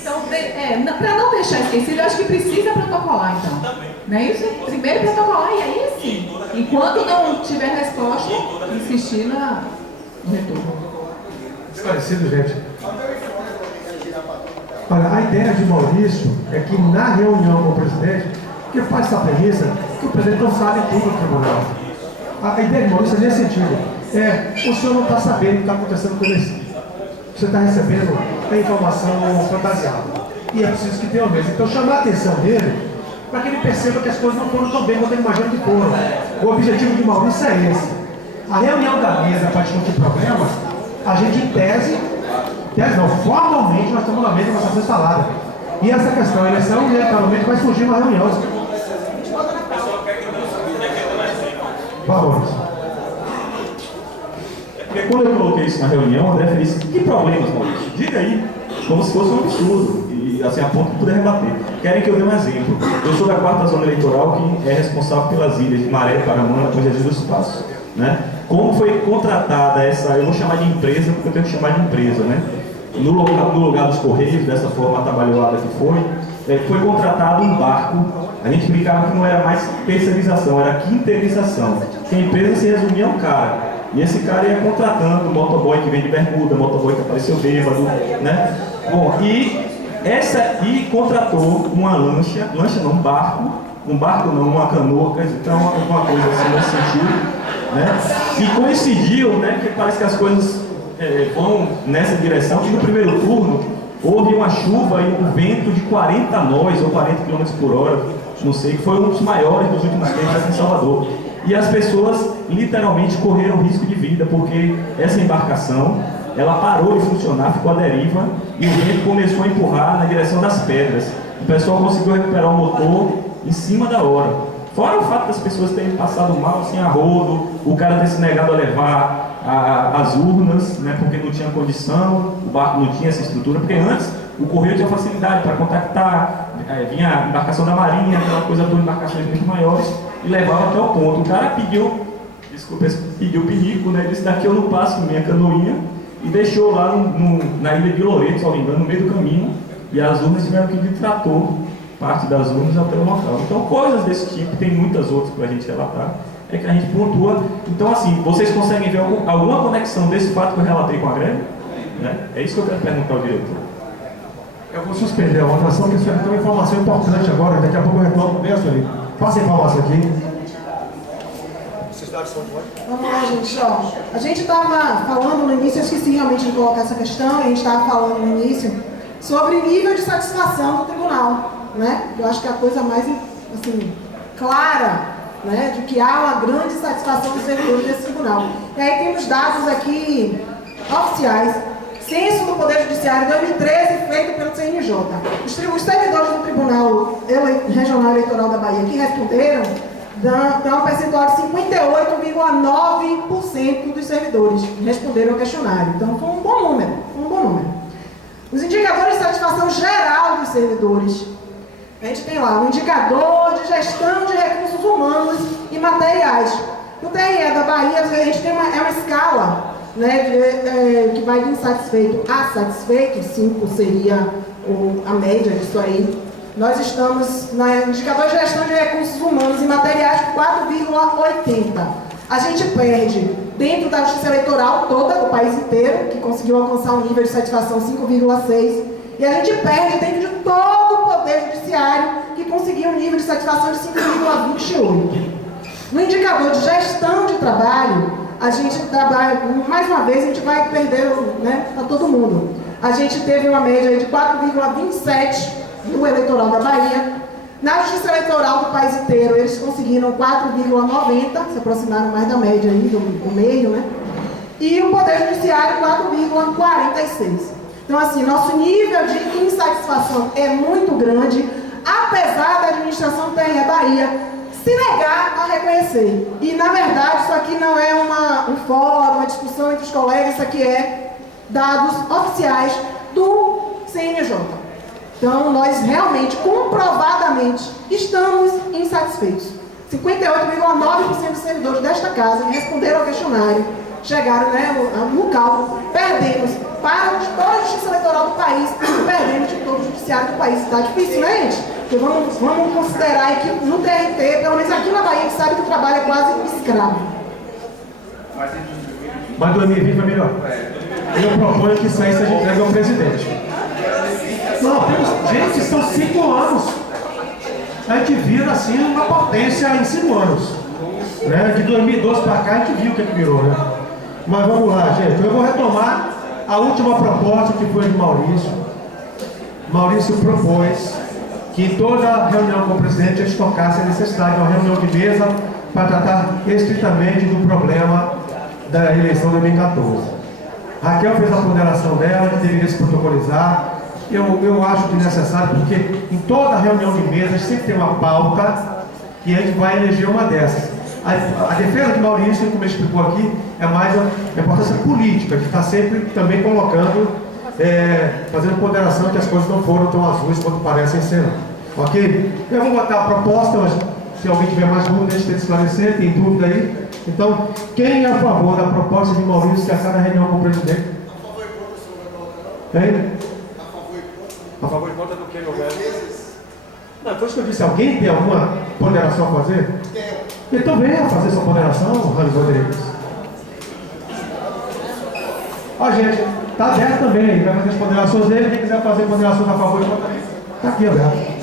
Então, para não deixar esquecido, eu acho que precisa protocolar, então. Não é isso? Primeiro protocolar e aí sim. Enquanto não tiver resposta, insistir no retorno. Esclarecido, gente. Olha, a ideia de Maurício é que na reunião com o presidente, que faz essa premissa, que o presidente não sabe tudo do tribunal. A ideia de Maurício é nesse sentido. O senhor não está sabendo o que está acontecendo com ele. Você está recebendo a informação fantasiada. E é preciso que tenha uma mesa. Então, chamar a atenção dele para que ele perceba que as coisas não foram tão bem quanto ele imagina que foram. O objetivo de Maurício é esse. A reunião da mesa para discutir problemas, a gente em tese não, formalmente nós estamos na mesa para ser instalada. E essa questão, a eleição, inevitavelmente vai surgir uma reunião. Valores. Porque quando eu coloquei isso na reunião, o André fez: que problemas, Maurício? Diga aí, como se fosse um absurdo. E assim, a ponto de poder rebater. Querem que eu dê um exemplo? Eu sou da 4ª Zona Eleitoral, que é responsável pelas ilhas de Maré, Paramana, Bom Jesus dos Passos. Né? Como foi contratada essa, eu vou chamar de empresa, porque eu tenho que chamar de empresa, né? No lugar dos Correios, dessa forma atabalhoada que foi contratado um barco. A gente brincava que não era mais terceirização, era quinteirização. Que a empresa se resumia a um cara. E esse cara ia contratando o motoboy que vem de bermuda, motoboy que apareceu bêbado, né? Bom, e contratou uma um barco não, uma canoa, então alguma coisa assim nesse sentido, né? E coincidiu, né, que parece que as coisas vão nessa direção, que no primeiro turno houve uma chuva e um vento de 40 nós, ou 40 km por hora, não sei, que foi um dos maiores dos últimos tempos aqui em Salvador. E as pessoas literalmente correram risco de vida, porque essa embarcação, ela parou de funcionar, ficou à deriva, e o vento começou a empurrar na direção das pedras. O pessoal conseguiu recuperar o motor em cima da hora. Fora o fato das pessoas terem passado mal, assim, a rodo, o cara ter se negado a levar as urnas, né, porque não tinha condição, o barco não tinha essa estrutura, porque antes o Correio tinha facilidade para contactar, vinha a embarcação da Marinha, aquela coisa toda, embarcações muito maiores, e levava até o ponto. O cara pediu pinico, né, disse: daqui eu não passo com minha canoinha, e deixou lá na ilha de Loreto, se não me engano, no meio do caminho, e as urnas tiveram que ir de trator, parte das urnas até o local. Então, coisas desse tipo, tem muitas outras para a gente relatar, é que a gente pontua. Então, assim, vocês conseguem ver alguma conexão desse fato que eu relatei com a greve? Né? É isso que eu quero perguntar ao diretor. Eu vou suspender a votação, porque isso tem uma informação importante agora, daqui a pouco eu retorno. Vem, senhor. Passa a informação aqui. Vamos lá, gente. Ó, a gente estava falando no início, eu esqueci realmente de colocar essa questão, a gente estava falando no início sobre o nível de satisfação do tribunal, né? Eu acho que é a coisa mais, assim, clara, né, de que há uma grande satisfação dos servidores desse tribunal. E aí temos dados aqui oficiais. Censo do Poder Judiciário 2013, feito pelo CNJ. Os servidores do Tribunal Regional Eleitoral da Bahia que responderam dão um percentual de 58,9% dos servidores que responderam ao questionário. Então, foi um bom número, Os indicadores de satisfação geral dos servidores. A gente tem lá o indicador de gestão de recursos humanos e materiais. No TRE da Bahia, a gente tem uma escala, né, que vai de insatisfeito a satisfeito. 5 seria a média disso aí. Nós estamos no indicador de gestão de recursos humanos e materiais 4,80. A gente perde dentro da Justiça Eleitoral toda, do país inteiro, que conseguiu alcançar um nível de satisfação 5,6. E a gente perde dentro de todo o Poder Judiciário, que conseguiu um nível de satisfação de 5,28. No indicador de gestão de trabalho, a gente trabalha, mais uma vez, a gente vai perder, né, para todo mundo. A gente teve uma média de 4,27 do eleitoral da Bahia. Na Justiça Eleitoral do país inteiro, eles conseguiram 4,90, se aproximaram mais da média aí, do meio, né? E o Poder Judiciário, 4,46. Então, assim, nosso nível de insatisfação é muito grande, apesar da administração do TRE Bahia se negar a reconhecer. E, na verdade, isso aqui não é um fórum, uma discussão entre os colegas, isso aqui é dados oficiais do CNJ. Então, nós realmente, comprovadamente, estamos insatisfeitos. 58,9% dos servidores desta casa que responderam ao questionário chegaram, né, no cálculo, perdemos para toda a Justiça Eleitoral do país, perdemos de todo o Judiciário. judiciário do país. Está difícil, né, gente? Porque vamos considerar aí que no TRT, pelo menos aqui na Bahia, a gente sabe que o trabalho é quase escravo. Mas 2020 foi melhor. Eu proponho que isso aí seja entregue ao presidente. Não, gente, são 5 anos. A gente vira assim uma potência em 5 anos. Né? De 2012 para cá a gente viu o que virou, né? Mas vamos lá, gente. Eu vou retomar a última proposta que foi de Maurício. Maurício propôs que em toda reunião com o presidente eles tocassem a necessidade de uma reunião de mesa para tratar estritamente do problema da eleição de 2014. Raquel fez a ponderação dela, que deveria se protocolizar. Eu acho que é necessário, porque em toda reunião de mesa sempre tem uma pauta e a gente vai eleger uma dessas. A defesa de Maurício, como ele explicou aqui, é mais a importância política, de estar sempre também colocando, fazendo ponderação que as coisas não foram tão azuis quanto parecem ser. Ok? Eu vou botar a proposta, mas se alguém tiver mais dúvida, a gente tem que esclarecer, tem dúvida aí. Então, quem é a favor da proposta de Maurício que a cada reunião com o presidente? A favor e contra, senhor vai colocar? Hein? A favor e contra? A favor e contra do que, meu velho? Não, foi isso que eu disse. Alguém tem alguma ponderação a fazer? Tenho. Então venha fazer sua ponderação, Ramos Rodrigues. Ó, gente, tá aberto também. Vai fazer as ponderações dele. Quem quiser fazer ponderações a favor e contra, tá aqui aberto.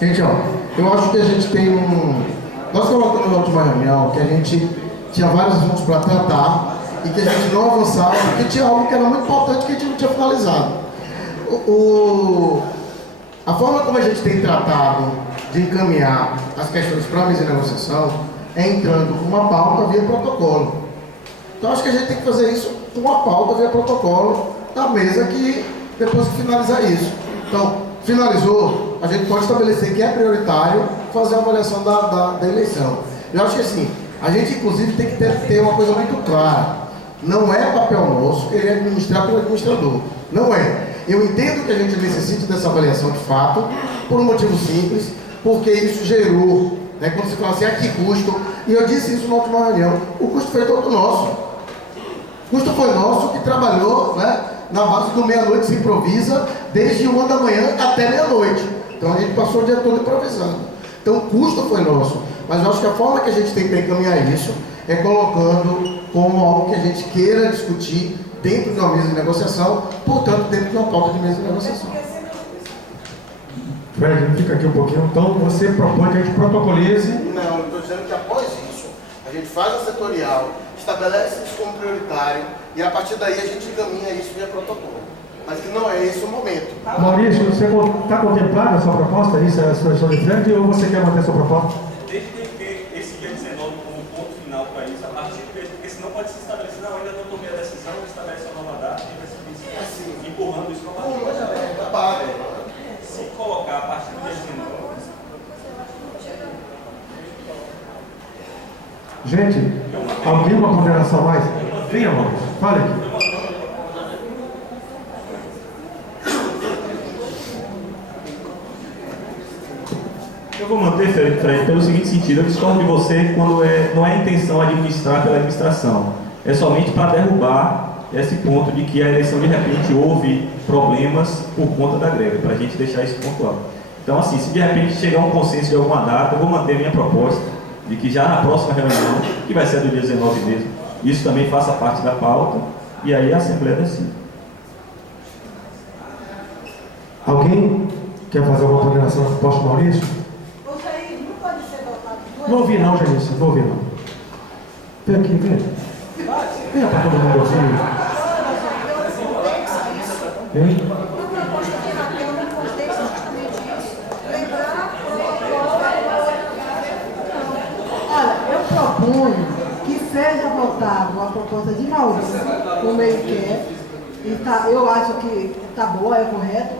Gente, ó, eu acho que a gente tem Nós colocamos na última reunião que a gente tinha vários assuntos para tratar e que a gente não avançava, porque tinha algo que era muito importante que a gente não tinha finalizado. A forma como a gente tem tratado de encaminhar as questões para a mesa de negociação é entrando com uma pauta via protocolo. Então acho que a gente tem que fazer isso com uma pauta via protocolo da mesa que depois que finalizar isso. Então, finalizou, a gente pode estabelecer que é prioritário fazer a avaliação da eleição. Eu acho que assim, a gente inclusive tem que ter uma coisa muito clara. Não é papel nosso querer administrar pelo administrador. Não é. Eu entendo que a gente necessite dessa avaliação de fato, por um motivo simples, porque isso gerou, né, quando se fala assim, a que custo, e eu disse isso na última reunião, o custo foi todo nosso. O custo foi nosso que trabalhou, né, na base do meia-noite se improvisa, desde 1 da manhã até meia-noite. Então a gente passou o dia todo improvisando. Então o custo foi nosso. Mas eu acho que a forma que a gente tem para encaminhar isso é colocando como algo que a gente queira discutir dentro de uma mesa de negociação, portanto dentro de uma pauta de mesa de negociação. Fred, fica aqui um pouquinho. Então você propõe que a gente protocolize. Não, eu estou dizendo que após isso, a gente faz a setorial, estabelece isso como prioritário e a partir daí a gente encaminha isso via protocolo. Mas que não é esse o momento. Maurício, você está contemplado a sua proposta? Isso é a sua de frente ou você quer manter a sua proposta? Desde que ter esse dia 19 como ponto final para isso, a partir de porque senão pode se estabelecer, não, ainda não tomei a decisão, estabelece uma nova data e vai se assim, empurrando isso para a Se colocar a partir do dia 19. Gente, alguém uma ponderação mais? Venha, Maurício, fale aqui. Eu vou manter, Fred, pelo seguinte sentido, eu discordo de você quando não é a intenção administrar pela administração. É somente para derrubar esse ponto de que a eleição de repente houve problemas por conta da greve, para a gente deixar isso pontual. Então assim, se de repente chegar um consenso de alguma data, eu vou manter minha proposta de que já na próxima reunião, que vai ser do dia 19 mesmo, isso também faça parte da pauta e aí a Assembleia decide. Alguém quer fazer alguma ponderação na proposta do Maurício? Não ouvi não, Janice, não ouvi não. Vem aqui, vem. Venha para todo mundo ouvir. Vem. Olha, eu proponho que seja votado a proposta de Maurício, como ele quer, e tá, eu acho que está boa, é correto,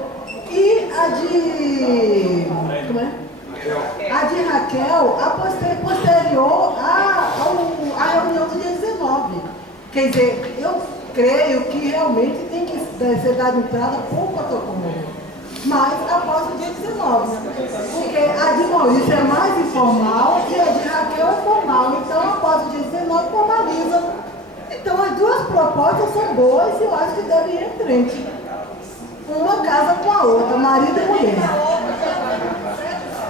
e a de... como é? A de Raquel, posterior à reunião do dia 19. Quer dizer, eu creio que realmente tem que ser dada entrada por protocolo, mas após o dia 19. Porque a de Maurício é mais informal e a de Raquel é formal. Então, após o dia 19, formaliza. Então, as duas propostas são boas e eu acho que devem ir em frente. Uma casa com a outra, marido e mulher.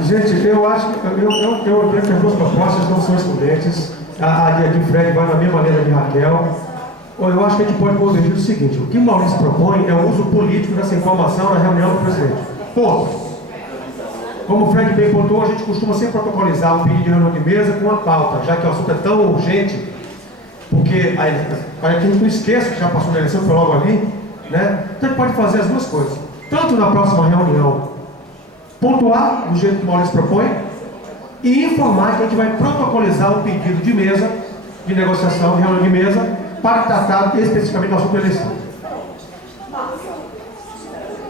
Gente, eu acho que eu creio que as duas propostas não são excludentes. A de Fred vai na mesma linha de Raquel. Eu acho que a gente pode corrigir o seguinte: o que o Maurício propõe é o uso político dessa informação na reunião do presidente. Ponto. Como o Fred bem pontuou, a gente costuma sempre protocolizar um pedido de reunião de mesa com uma pauta, já que o assunto é tão urgente, porque para que a gente não esqueça que já passou na eleição, foi logo ali, né? Então a gente pode fazer as duas coisas. Tanto na próxima reunião, pontuar do jeito que o Maurício propõe, e informar que a gente vai protocolizar um pedido de mesa, de negociação, de reunião de mesa, para tratar especificamente do assunto da eleição.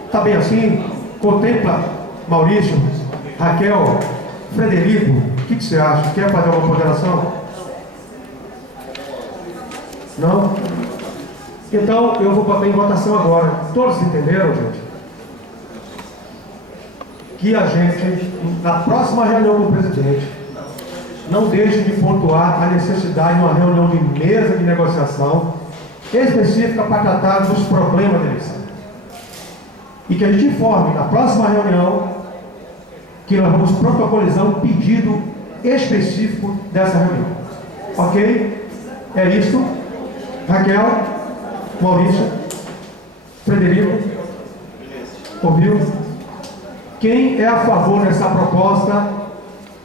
Está bem assim? Contempla, Maurício, Raquel, Frederico, o que você acha? Quer fazer alguma ponderação? Não? Então, eu vou botar em votação agora. Todos entenderam, gente? Que a gente, na próxima reunião com o presidente, não deixe de pontuar a necessidade de uma reunião de mesa de negociação específica para tratar dos problemas da eleição. E que a gente informe na próxima reunião que nós vamos protocolizar um pedido específico dessa reunião. Ok? É isso. Raquel, Maurício, Frederico, ouviu? Quem é a favor dessa proposta,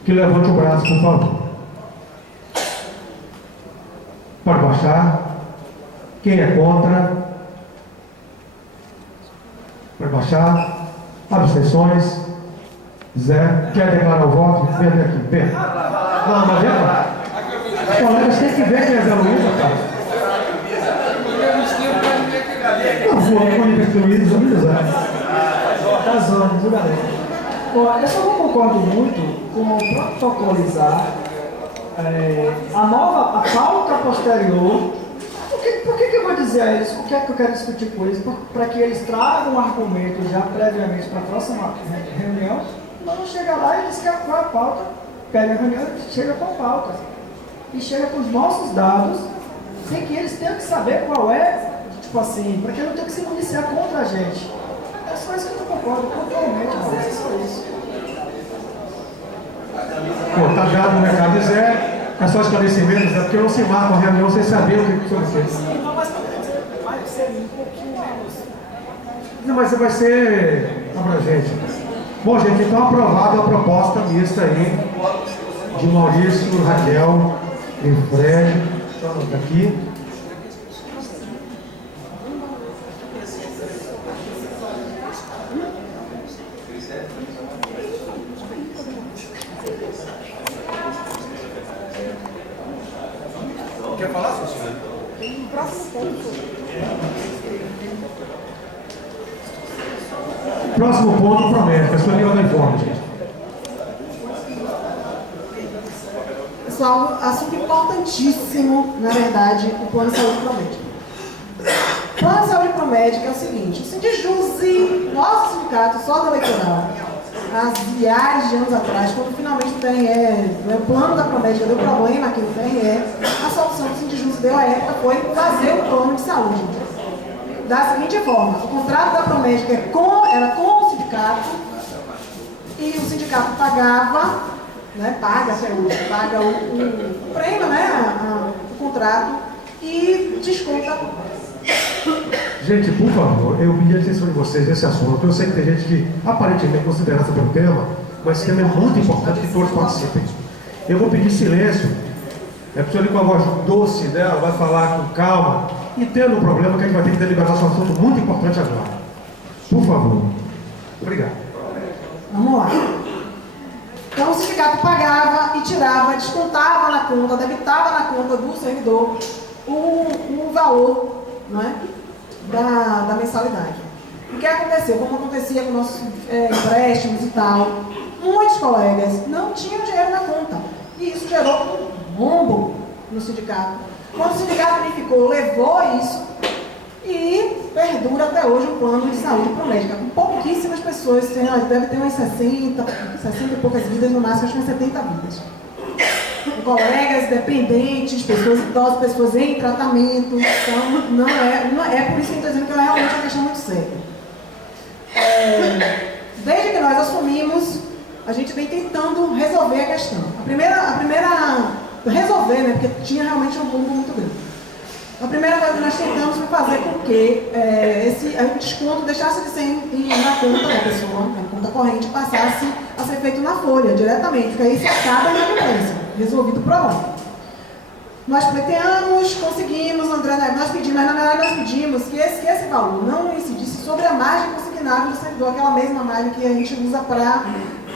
que levante o braço, por favor. Pode baixar. Quem é contra? Pode baixar. Abstenções? Zé, quer declarar o voto? Vem até aqui, vem. Não, mas vem cá. Os colegas têm que ver quem é Zé Luiz, cara. Não, vou Luiz, Zé. Razão, viu, galera? Bom, eu só não concordo muito com protocolizar a pauta posterior. Por que eu vou dizer a eles? O que é que eu quero discutir com eles? Para que eles tragam um argumento já previamente para a próxima reunião. Não chega lá e eles querem qual a pauta. Pega a reunião e chega com a pauta. E chega com os nossos dados, sem que eles tenham que saber qual é, tipo assim, para que não tenha que se municiar contra a gente. É só isso que eu não concordo, pontualmente, mas é só isso. Pô, tá dado o recado de Zé. É só esclarecimento, Zé, porque eu não se marco a reunião sem saber o que você fez. Não, mas vai ser um pouquinho menos. Não, mas vai ser abrangente. Bom, gente, então aprovada a proposta mista aí de Maurício, Raquel e Fred. Deixa eu anotar aqui. Quer falar, Susana? Próximo ponto promete, a sua língua do informe, gente. Pessoal, assunto importantíssimo, na verdade, o plano de saúde promédica. O plano de saúde promédica é o seguinte: o Sindijuse, nosso sindicato, só da eleitoral, há milhares de anos atrás, quando finalmente o TRE, o plano da promédica deu problema aqui no TRE, a solução que o Sindijuse deu à época foi fazer o plano de saúde. Da seguinte forma: o contrato da promédica era com o sindicato, e o sindicato pagava, né, paga até hoje, paga o prêmio, né, o contrato, e desconta. Gente, por favor, eu pedi a atenção de vocês nesse assunto. Eu sei que tem gente que aparentemente considera esse pelo tema, mas esse tema é muito importante que todos participem. Eu vou pedir silêncio. É porque ali com a voz doce dela vai falar com calma, entendo o problema que a gente vai ter que deliberar um assunto muito importante agora. Por favor. Obrigado. Vamos lá. Então o sindicato pagava e tirava, descontava na conta, debitava na conta do servidor o valor, não é, da mensalidade. O que aconteceu? Como acontecia com nossos empréstimos e tal, muitos colegas não tinham dinheiro na conta. E isso gerou um rombo no sindicato. Quando o sindicato unificou, levou isso e perdura até hoje o plano de saúde promédica. Com pouquíssimas pessoas, deve ter umas 60 e poucas vidas, no máximo, acho que umas 70 vidas. Colegas, dependentes, pessoas idosas, pessoas em tratamento. Então, não é por isso que eu estou dizendo que é realmente uma questão muito séria. Desde que nós assumimos, a gente vem tentando resolver a questão. A primeira resolver, né, porque tinha realmente um rumbo muito grande. A primeira coisa que nós tentamos foi fazer com que o desconto deixasse de ser na conta da pessoa, na conta corrente, passasse a ser feito na folha, diretamente, porque aí isso acaba na inadimplência, resolvido o problema. Nós pleiteamos, conseguimos, André, nós pedimos, mas na verdade nós pedimos que esse valor não incidisse sobre a margem consignável do servidor, aquela mesma margem que a gente usa para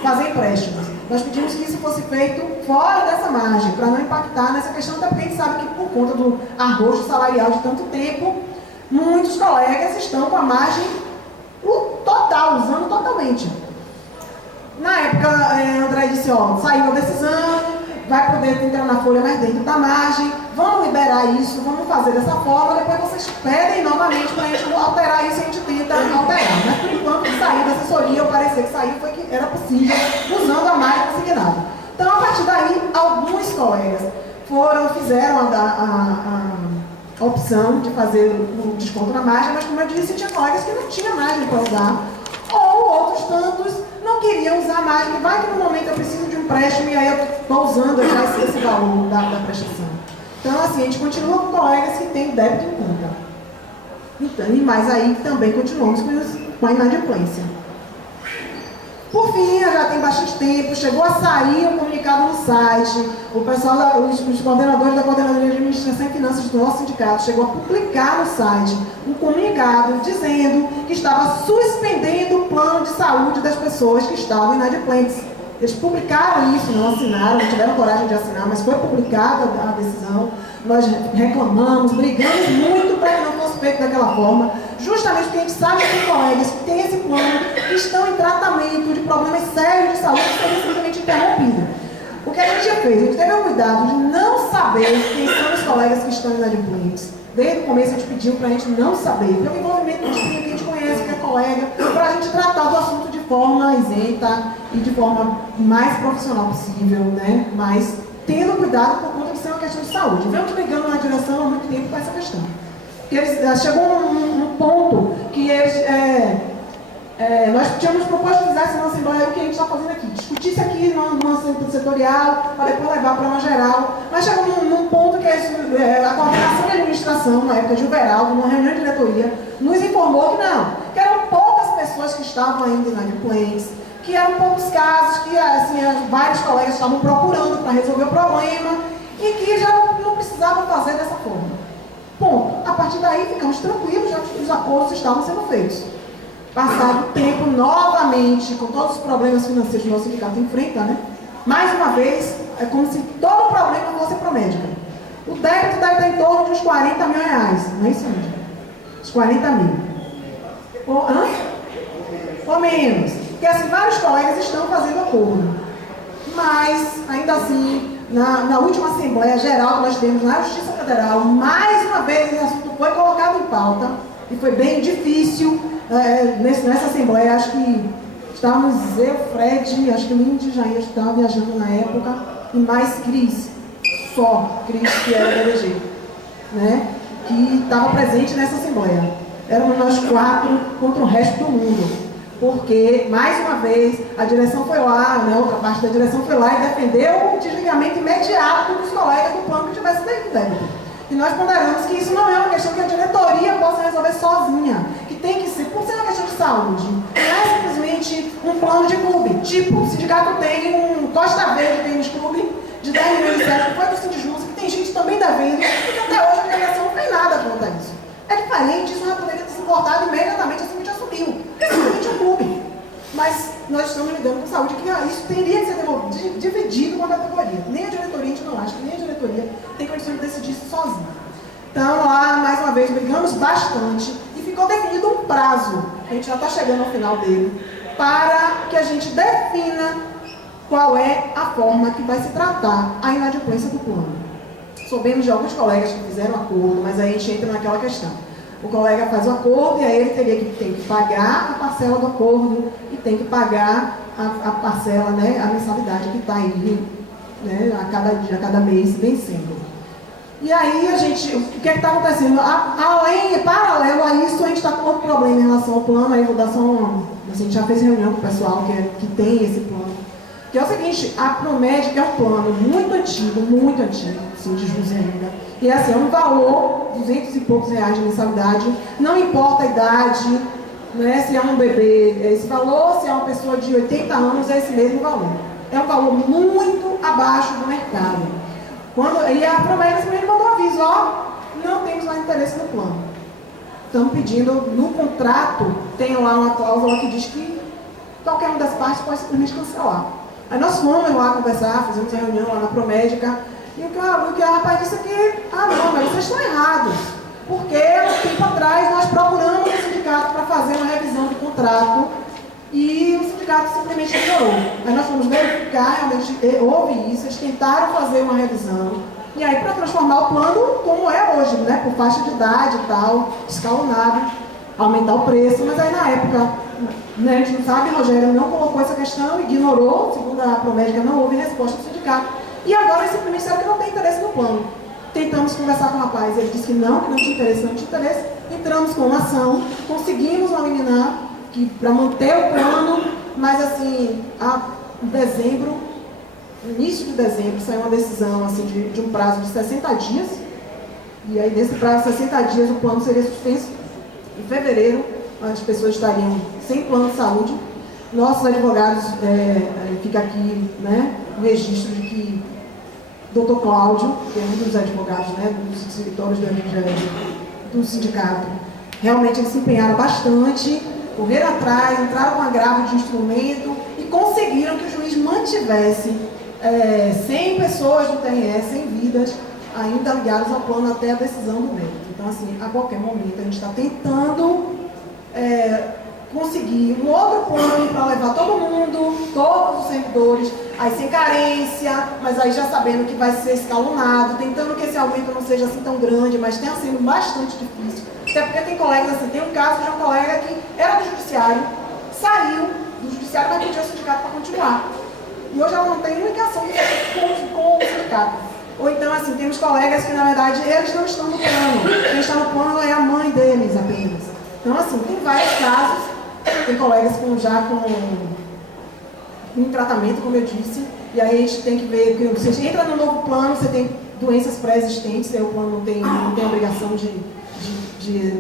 fazer empréstimos. Nós pedimos que isso fosse feito fora dessa margem, para não impactar nessa questão, até porque a gente sabe que por conta do arrojo salarial de tanto tempo, muitos colegas estão com a margem total, usando totalmente. Na época, André disse, saiu a decisão, vai poder entrar na folha mais dentro da margem, vamos liberar isso, vamos fazer dessa forma, depois vocês pedem novamente para a gente alterar isso e a gente tenta alterar. Mas por enquanto que saiu da assessoria, o parecer que saiu foi que era possível, usando a margem consignada. Então, a partir daí, alguns colegas fizeram a opção de fazer o desconto na margem, mas como eu disse, tinha colegas que não tinham margem para usar, ou outros tantos não queriam usar a margem, vai que no momento eu preciso de um empréstimo e aí eu estou usando já esse valor da prestação. Então, assim, a gente continua com colegas que têm débito em conta. Então, mas aí também continuamos com a inadimplência. Por fim, já tem bastante tempo, chegou a sair um comunicado no site, o pessoal, os coordenadores da Coordenadoria de Administração e Finanças do nosso sindicato chegou a publicar no site um comunicado dizendo que estava suspendendo o plano de saúde das pessoas que estavam inadimplentes. Eles publicaram isso, não assinaram, não tiveram coragem de assinar, mas foi publicada a decisão. Nós reclamamos, brigamos muito para que não fosse feito daquela forma, justamente porque a gente sabe que tem colegas que têm esse plano, que estão em tratamento de problemas sérios de saúde que serem simplesmente interrompidos. O que a gente fez? A gente teve o cuidado de não saber quem são os colegas que estão inadimplentes. Desde o começo a gente pediu para a gente não saber, pelo envolvimento que a gente conhece, que é colega, para a gente tratar do assunto de forma isenta e de forma mais profissional possível, né? Mas tendo cuidado por conta de ser uma questão de saúde. Vemos brigando na direção há muito tempo com essa questão. Chegou um ponto que eles, nós tínhamos proposto de essa nossa Assembleia, o que a gente está fazendo aqui, discutir aqui numa Assembleia setorial, para depois levar para uma geral, mas chegou num ponto que a coordenação de administração, na época de Uberaldo, numa reunião de diretoria, nos informou que não, que eram poucas pessoas que estavam ainda inadimplentes, que eram poucos casos, que assim, vários colegas estavam procurando para resolver o problema e que já não precisavam fazer dessa forma. Ponto. A partir daí ficamos tranquilos, já que os acordos estavam sendo feitos. Passado o tempo, novamente, com todos os problemas financeiros que o nosso sindicato enfrenta, né? Mais uma vez, é como se todo problema fosse para o médico. O débito deve estar em torno de uns 40 mil reais, não é isso, Índia? Uns 40 mil. Ou menos. Porque assim, vários colegas estão fazendo acordo. Mas, ainda assim, na última Assembleia Geral que nós tivemos na Justiça Federal, mais uma vez esse assunto foi colocado em pauta e foi bem difícil nessa Assembleia. Acho que estávamos eu, Fred, acho que o Lindy e Jair estavam viajando na época, e mais Cris, que era da DG, né? Que estava presente nessa Assembleia. Éramos nós 4 contra o resto do mundo. Porque, mais uma vez, a direção foi lá, né, outra parte da direção foi lá e defendeu o desligamento imediato dos colegas do plano que tivesse débito. E nós ponderamos que isso não é uma questão que a diretoria possa resolver sozinha, que tem que ser, por ser uma questão de saúde, não é simplesmente um plano de clube. Tipo, o sindicato tem um Costa Verde Tênis Clube de 10 milhões de reais, que foi do Sindijus, que tem gente também devendo, e que até hoje a direção não fez nada contra isso. É diferente, isso não poderia ter se cortado imediatamente assim que já subiu. É simplesmente um clube. Mas nós estamos lidando com saúde, que isso teria que ser dividido com a categoria. Nem a diretoria, a gente não acha que nem a diretoria tem condições de decidir isso sozinha. Então, lá, mais uma vez, brigamos bastante e ficou definido um prazo, a gente já está chegando ao final dele, para que a gente defina qual é a forma que vai se tratar a inadimplência do plano. Soubemos de alguns colegas que fizeram acordo, mas aí a gente entra naquela questão. O colega faz o acordo e aí ele tem que pagar a parcela do acordo e tem que pagar a parcela, né, a mensalidade que está aí, né, a cada mês vencendo. E aí a gente, o que é que está acontecendo? Paralelo a isso, a gente está com outro problema em relação ao plano, aí vou dar só a gente já fez reunião com o pessoal que tem esse plano. Que é o seguinte, a Promed é um plano muito antigo, assim, de juros ainda. E assim, é um valor, 200 e poucos reais de mensalidade, não importa a idade, né, se é um bebê é esse valor, se é uma pessoa de 80 anos é esse mesmo valor. É um valor muito abaixo do mercado. E a Promed simplesmente mandou um aviso, não temos mais interesse no plano. Estamos pedindo, no contrato, tem lá uma cláusula que diz que qualquer uma das partes pode simplesmente cancelar. Aí nós fomos lá conversar, fizemos a reunião lá na Promédica, e o que o rapaz disse é que, não, mas vocês estão errados, porque um tempo atrás nós procuramos o sindicato para fazer uma revisão do contrato e o sindicato simplesmente ignorou. Aí nós fomos verificar, realmente houve isso, eles tentaram fazer uma revisão, e aí para transformar o plano como é hoje, né, por faixa de idade e tal, escalonado, aumentar o preço, mas aí na época, né, a gente não sabe, Rogério não colocou essa questão, ignorou, segundo a Promédica, não houve resposta do sindicato. E agora eles simplesmente disseram que não tem interesse no plano. Tentamos conversar com o rapaz, ele disse que não tinha interesse, entramos com uma ação, conseguimos uma liminar para manter o plano, mas assim, em dezembro, no início de dezembro, saiu uma decisão assim, de um prazo de 60 dias, e aí nesse prazo de 60 dias o plano seria suspenso. Em fevereiro, as pessoas estariam sem plano de saúde. Nossos advogados, fica aqui, né, o registro de que o Dr. Cláudio, que é um dos advogados, né, dos escritórios do sindicato, realmente eles se empenharam bastante, correram atrás, entraram com agravo de instrumento e conseguiram que o juiz mantivesse 100 pessoas do TRE, 100 vidas, ainda ligadas ao plano até a decisão do mérito. Então, assim, a qualquer momento a gente está tentando conseguir um outro plano para levar todo mundo, todos os servidores, aí sem carência, mas aí já sabendo que vai ser escalonado, tentando que esse aumento não seja assim tão grande, mas tenha sido bastante difícil. Até porque tem colegas assim, tem um caso de um colega que era do judiciário, saiu do judiciário, mas pediu ao sindicato para continuar. E hoje ela não tem nenhuma ligação com o sindicato. Ou então, assim, temos colegas que, na verdade, eles não estão no plano. Quem está no plano é a mãe deles apenas. Então, assim, tem vários casos. Tem colegas já com tratamento, como eu disse. E aí a gente tem que ver que você entra no novo plano, você tem doenças pré-existentes, aí o plano não tem obrigação de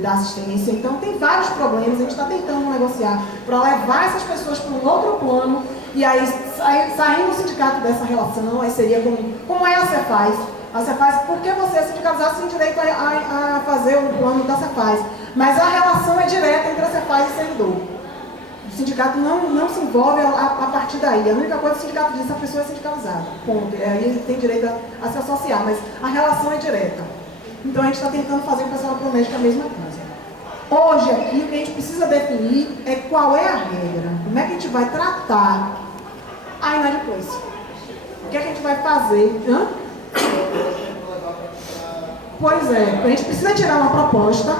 dar assistência. Então, tem vários problemas. A gente está tentando negociar para levar essas pessoas para um outro plano. E aí, saindo o sindicato dessa relação, aí seria como é a Cefaz. A Cefaz, por que você, sindicalizado, tem direito a fazer o plano da Cefaz? Mas a relação é direta entre a Cefaz e o servidor. O sindicato não se envolve a partir daí. A única coisa que o sindicato diz é que a pessoa é sindicalizada. Ponto. Aí ele tem direito a se associar, mas a relação é direta. Então a gente está tentando fazer com o pessoal da Promédica a mesma coisa. Hoje aqui, o que a gente precisa definir é qual é a regra. Como é que a gente vai tratar a inadimplência? O que é que a gente vai fazer? Pois é, a gente precisa tirar uma proposta,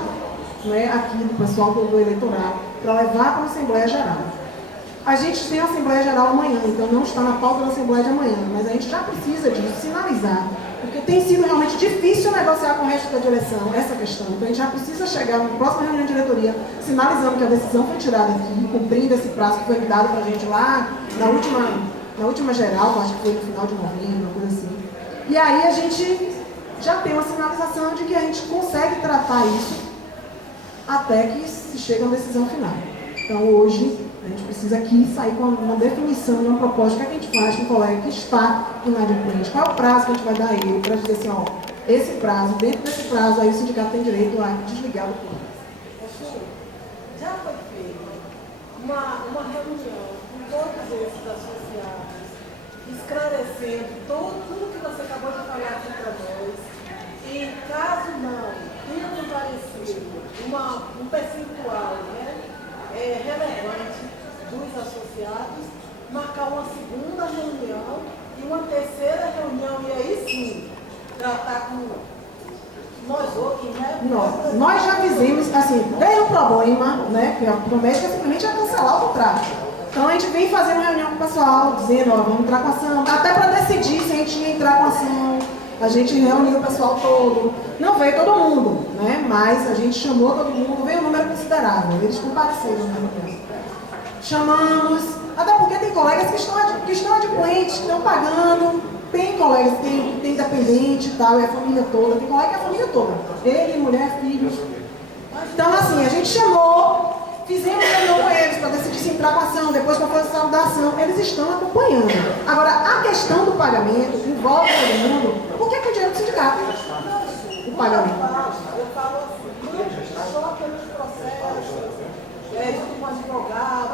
né, aqui do pessoal do eleitoral para levar para a Assembleia Geral. A gente tem a Assembleia Geral amanhã, então não está na pauta da Assembleia de amanhã, mas a gente já precisa disso, sinalizar, porque tem sido realmente difícil negociar com o resto da direção essa questão. Então a gente já precisa chegar na próxima reunião de diretoria sinalizando que a decisão foi tirada aqui, cumprindo esse prazo que foi dado para a gente lá na última geral, acho que foi no final de novembro, uma coisa assim. E aí a gente já tem uma sinalização de que a gente consegue tratar isso até que se chegue a uma decisão final. Então hoje a gente precisa aqui sair com uma definição, uma proposta, o que a gente faz com o colega que está inadimplente, qual é o prazo que a gente vai dar a ele, para dizer assim, esse prazo, dentro desse prazo aí o sindicato tem direito a desligar o plano. Já foi feita uma reunião com todos esses associados, esclarecendo tudo que você acabou de falar aqui para nós, e caso não tenha comparecido um percentual, né, relevante dos associados, marcar uma segunda reunião e uma terceira reunião, e aí sim, tratar com nós outros, né? Nós já fizemos, assim, veio o problema, né, que a Promédica simplesmente ia cancelar o contrato. Então a gente vem fazendo uma reunião com o pessoal, dizendo, vamos entrar com ação, até para decidir se a gente ia entrar com ação. A gente reuniu o pessoal todo, não veio todo mundo, né? Mas a gente chamou todo mundo, veio um número considerável, eles compareceram na reunião. Chamamos, até porque tem colegas que estão adimplentes, que estão pagando, tem colegas que tem dependente e tal, é a família toda, tem colega que é a família toda, ele, mulher, filhos. Então assim, a gente chamou, fizemos reunião com eles para decidir se entrar com a ação, depois para fazer a da ação, eles estão acompanhando. Agora, a questão do pagamento envolve todo mundo, porque é com o dinheiro do sindicato. O pagamento. Eu falo assim, só pelos processos, junto com advogado,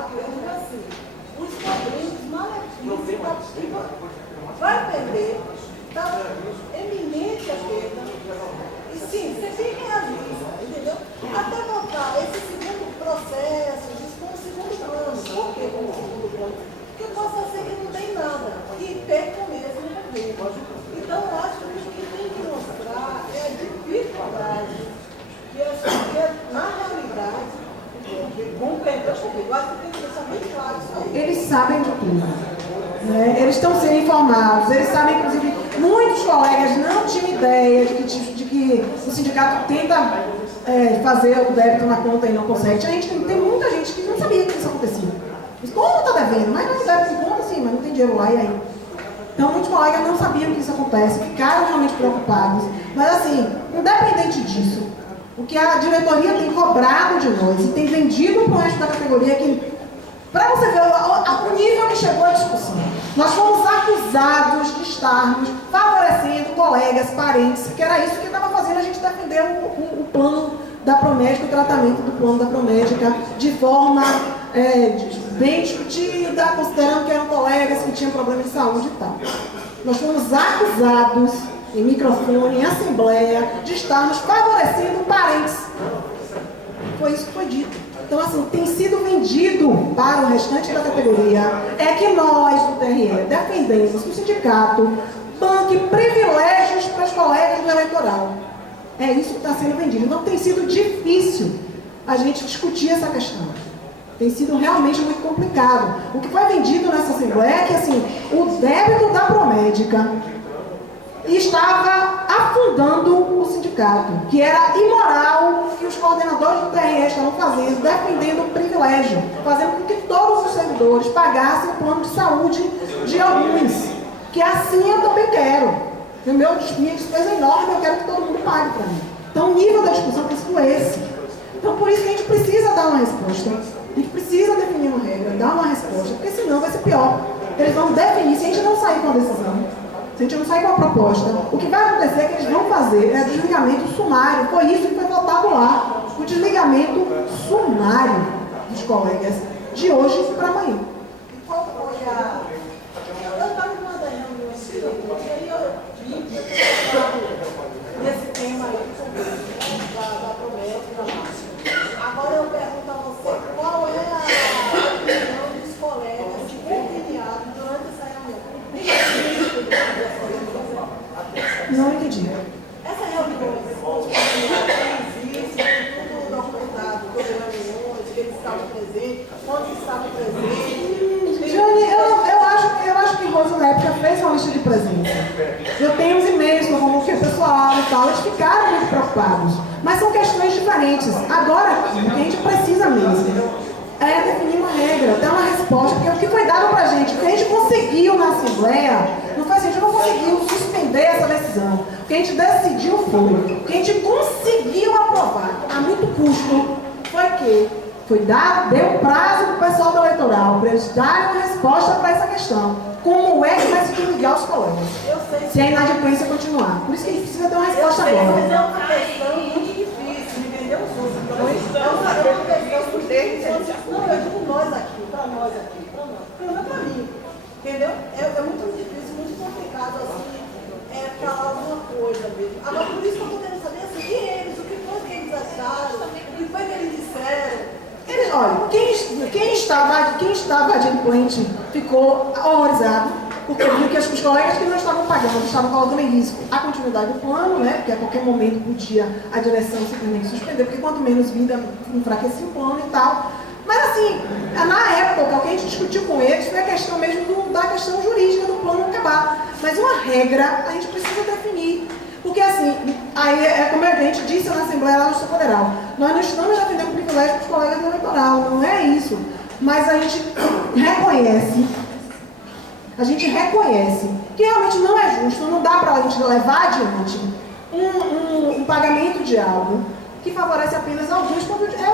assim, os padrinhos, malefícios, vai perder, está eminente a perda, e sim, você tem que reagir, entendeu? Até voltar esse segundo processo, isso foi um segundo plano. Por que como segundo plano? Porque possa ser que não tem nada, e perca mesmo no governo. Então, eu acho que o que tem que mostrar é a dificuldade, que na realidade, com perdão comigo, acho que tem que deixar bem claro isso aí. Eles sabem de tudo. Né? Eles estão sendo informados, eles sabem, inclusive, muitos colegas não tinham ideia de que o sindicato tenta fazer o débito na conta e não consegue. Tem muita gente que não sabia que isso acontecia. Mas como está devendo? Mas não deve em conta, sim, mas não tem dinheiro lá e aí. Então, muitos colegas não sabiam que isso acontece, ficaram realmente preocupados. Mas, assim, independente disso, o que a diretoria tem cobrado de nós e tem vendido para o resto da categoria é que, para você ver o nível que chegou a discussão, nós fomos acusados de estarmos favorecendo colegas, parentes, porque era isso que estava fazendo a gente defender o plano da Promédica, o tratamento do plano da Promédica de forma bem discutida, considerando que eram colegas que tinham problemas de saúde e tal. Nós fomos acusados, em microfone, em assembleia, de estarmos favorecendo parentes. Foi isso que foi dito. Então, assim, tem sido vendido para o restante da categoria é que nós, do TRE, defendemos que o sindicato banque privilégios para os colegas do eleitoral. É isso que está sendo vendido. Então, tem sido difícil a gente discutir essa questão. Tem sido realmente muito complicado. O que foi vendido nessa Assembleia é que, assim, o débito da Promédica estava afundando o sindicato, que era imoral que os coordenadores do TRE estavam fazendo, defendendo o privilégio, fazendo com que todos os servidores pagassem o plano de saúde de alguns, que assim eu também quero. E minha despesa é enorme, eu quero que todo mundo pague para mim. Então o nível da discussão tem sido esse. Então por isso que a gente precisa dar uma resposta, a gente precisa definir uma regra, dar uma resposta, porque senão vai ser pior. Eles vão definir, se a gente não sair com a decisão, se a gente não sair com a proposta, o que vai acontecer é que eles vão fazer desligamento sumário. Foi isso que foi votado lá. O desligamento sumário dos colegas de hoje para amanhã. E qual foi a... Eu estava numa das reuniões e aí eu vi nesse tema aí da Promédica. Agora eu pergunto a você, qual é a opinião dos colegas que opiniaram durante essa reunião? Não entendi. Essa reunião existe, tudo documentado, todas as reuniões, que eles estavam presentes, onde estavam presentes. Jane, eu acho que Rosa na época fez uma lista de presença. Eu tenho os e-mails que eu convoquei o pessoal e tal, eles ficaram muito preocupados. Mas são questões diferentes. Agora, o que a gente precisa mesmo é definir uma regra, dar uma resposta, porque o que foi dado pra gente, o que a gente conseguiu na Assembleia, não foi assim, a gente não conseguiu suspender essa decisão. O que a gente decidiu foi, o que a gente conseguiu aprovar, a muito custo, foi que deu um prazo para o pessoal do eleitoral, para eles darem uma resposta para essa questão. Como é que vai se desligar os colegas? Se a inadimplência continuar. Por isso que a gente precisa ter uma resposta agora. Mas é uma questão muito difícil, entendeu? Não, eu digo nós aqui, para nós aqui, pelo menos para mim, entendeu? É muito difícil, muito complicado, assim, falar alguma coisa mesmo. Agora, por isso que eu estou querendo saber, assim, e eles, o que foi que eles acharam, o que foi que eles disseram. Olha, quem estava adimplente ficou horrorizado, porque viu que os colegas que não estavam pagando estavam colocando em risco a continuidade do plano, né? Porque a qualquer momento podia a direção simplesmente suspender, porque quanto menos vida, enfraquecia o plano e tal. Mas assim, na época, o que a gente discutiu com eles foi a questão mesmo da questão jurídica do plano acabar. Mas uma regra a gente precisa definir. assim, aí é como a gente disse na Assembleia lá no Distrito Federal, nós não estamos defendendo privilégio para os colegas do eleitoral, não é isso. Mas a gente reconhece que realmente não é justo, não dá para a gente levar adiante um pagamento de algo que favorece apenas alguns, quando é